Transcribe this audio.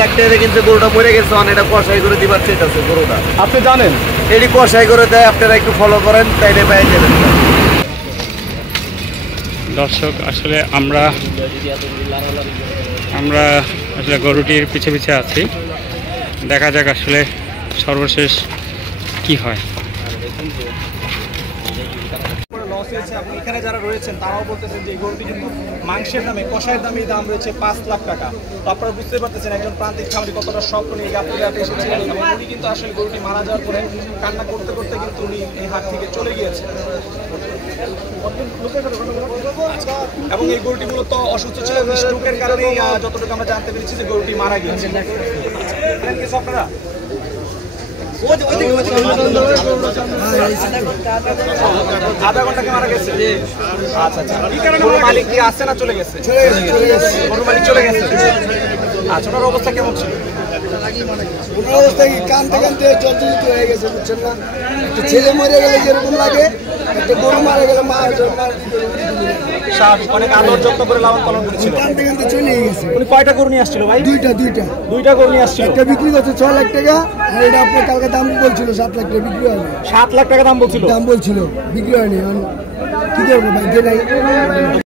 লাখ টাকা কিন্তু গরুটা মরে গেছে, এটা কষাই করে দিবার চাইতেছে গরুটা। আপনি জানেন এটি কষাই করে দেয়, আপনারা একটু ফলো করেন, তাইলে পাই যাবেন। দর্শক আসলে আমরা আসলে গরুটির পিছে পিছে আছি, দেখা যাক আসলে সর্বশেষ কি হয়। লস হয়েছে এবং এখানে যারা রয়েছেন তারাও বলতেছেন যে এই গরুটি কিন্তু মাংসের দামে কষায়ের দামে দাম রয়েছে 5 লাখ টাকা। তো আপনারা বুঝতে পারতেছেন একজন প্রান্তিক খামারি কতটা স্বপ্ন নিয়ে গাবতলী এসেছিলেন এবং উনি কিন্তু আসলে গরুটি মারা যাওয়ার পরে কান্না করতে করতে কিন্তু উনি এই হাট থেকে চলে গিয়েছেন। এবং এই গরুটি মূলত অসুস্থ ছিল, স্ট্রোকের কারণে যতটুকু আমরা জানতে পেরেছি যে গরুটি মারা গিয়েছে। আপনারা আধা ঘন্টাকে মারা গেছে। আচ্ছা আচ্ছা, কি কারণে মালিক কি আসছে না চলে গেছে? গরুর মালিক চলে গেছে। আচ্ছা, ওনার অবস্থা কেমন ছিল? ওনার অবস্থা কি কানতে কানতে জর্জরিত হয়ে গেছে, বুঝছেন না? একটা ছেলে মরে গেলে যেরকম লাগে, একটা গরু মারা গেলে অনেক আদর যত্ন করে লালন পালন করেছিল, কানতে কানতে চলে গেছে। উনি কয়টা গরু নিয়ে আসছিল ভাই? দুইটা গরু নিয়ে আসছিল। একটা বিক্রি করছে 6 লাখ টাকা, আর এটা আপনার কালকে দাম বলছিল 7 লাখ টাকা, বিক্রি হয়নি। 7 লাখ টাকা দাম বলছিল, বিক্রি হয়নি। কি করবো ভাই,